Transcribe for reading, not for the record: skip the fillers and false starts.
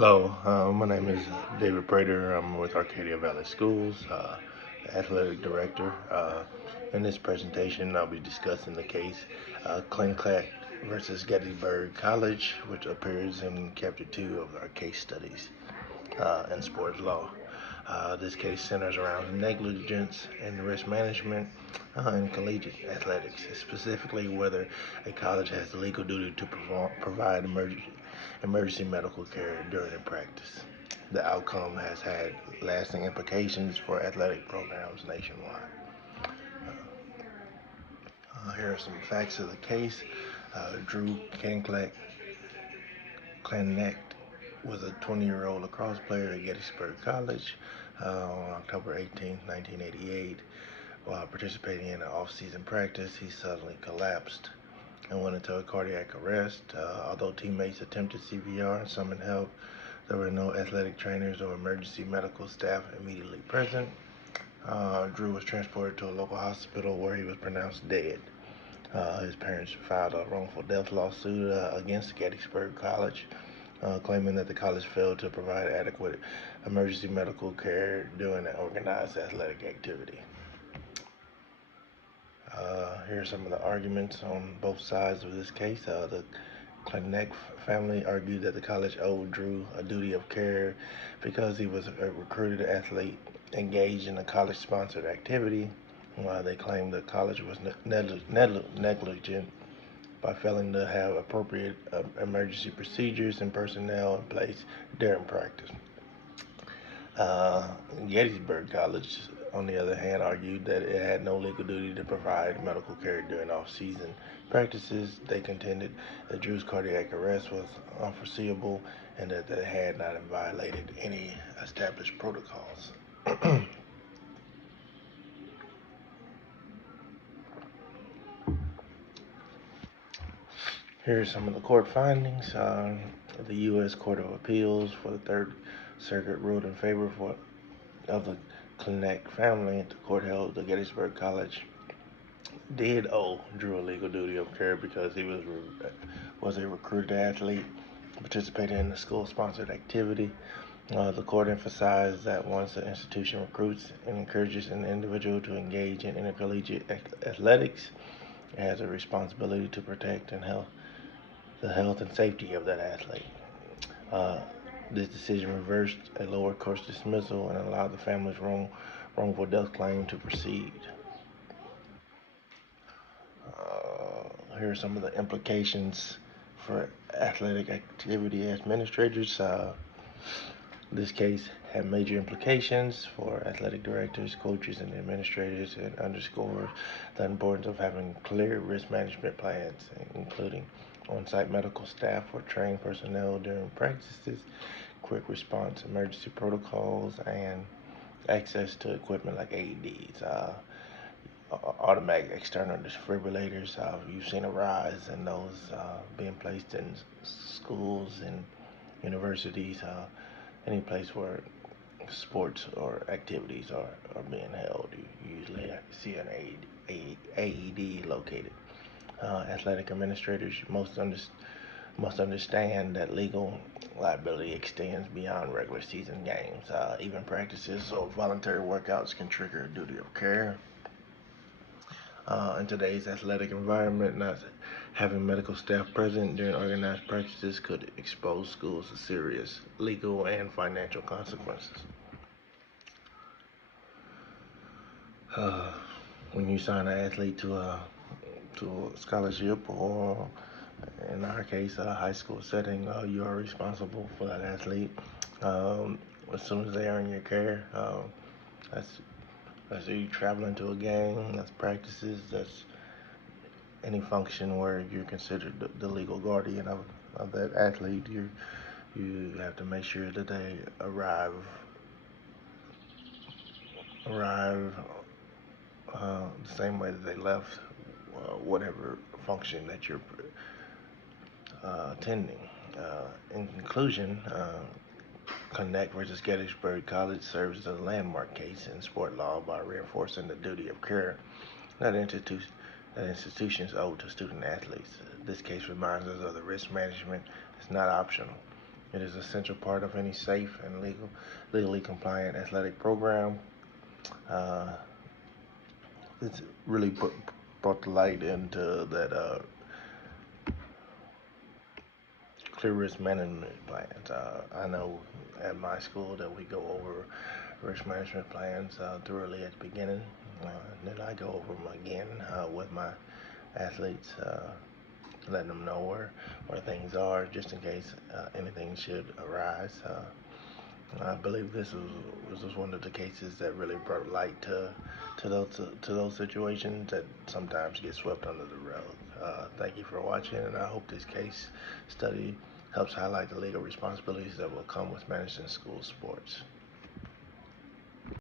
Hello, my name is David Prater. I'm with Arcadia Valley Schools, the athletic director. In this presentation, I'll be discussing the case Klinklat versus Gettysburg College, which appears in Chapter 2 of our case studies in sports law. This case centers around negligence and risk management in collegiate athletics, specifically whether a college has the legal duty to provide emergency medical care during a practice. The outcome has had lasting implications for athletic programs nationwide. Here are some facts of the case. Drew Clanect was a 20-year-old lacrosse player at Gettysburg College on October 18, 1988. While participating in an off-season practice, he suddenly collapsed and went into a cardiac arrest. Although teammates attempted CPR and summoned help, there were no athletic trainers or emergency medical staff immediately present. Drew was transported to a local hospital where he was pronounced dead. His parents filed a wrongful death lawsuit against Gettysburg College, claiming that the college failed to provide adequate emergency medical care during an organized athletic activity. Here are some of the arguments on both sides of this case. The Klinek family argued that the college owed Drew a duty of care because he was a recruited athlete engaged in a college-sponsored activity. They claimed the college was negligent by failing to have appropriate emergency procedures and personnel in place during practice. Gettysburg College, on the other hand, argued that it had no legal duty to provide medical care during off-season practices. They contended that Drew's cardiac arrest was unforeseeable and that they had not violated any established protocols. Here are some of the court findings. The U.S. Court of Appeals for the Third Circuit ruled in favor of the Klinek family. The court held the Gettysburg College did owe Drew a legal duty of care because he was a recruited athlete participating in a school-sponsored activity. The court emphasized that once an institution recruits and encourages an individual to engage in intercollegiate athletics, it has a responsibility to protect the health and safety of that athlete. Uh, this decision reversed a lower court's dismissal and allowed the family's wrongful death claim to proceed. Here are some of the implications for athletic activity administrators. This case had major implications for athletic directors, coaches, and administrators, and underscores the importance of having clear risk management plans, including on-site medical staff or trained personnel during practices, quick response emergency protocols, and access to equipment like AEDs, automatic external defibrillators. You've seen a rise in those being placed in schools and universities, any place where sports or activities are being held. You usually see an AED located. Athletic administrators must understand that legal liability extends beyond regular season games. Even practices or voluntary workouts can trigger a duty of care. In today's athletic environment, not having medical staff present during organized practices could expose schools to serious legal and financial consequences. Uh, when you sign an athlete to a scholarship, or in our case, a high school setting, you are responsible for that athlete. As soon as they are in your care, that's you traveling to a game, that's practices, that's any function where you're considered the legal guardian of that athlete. You have to make sure that they arrive the same way that they left whatever function that you're attending. In conclusion, Connect versus Gettysburg College serves as a landmark case in sport law by reinforcing the duty of care that institutions owe to student athletes. This case reminds us of the risk management is not optional. It is an essential part of any safe and legally compliant athletic program. Uh, it's really brought the light into that clear risk management plans. I know at my school that we go over risk management plans thoroughly at the beginning. And then I go over them again with my athletes, letting them know where things are, just in case anything should arise. I believe this was one of the cases that really brought light to those situations that sometimes get swept under the rug. Thank you for watching, and I hope this case study helps highlight the legal responsibilities that will come with managing school sports.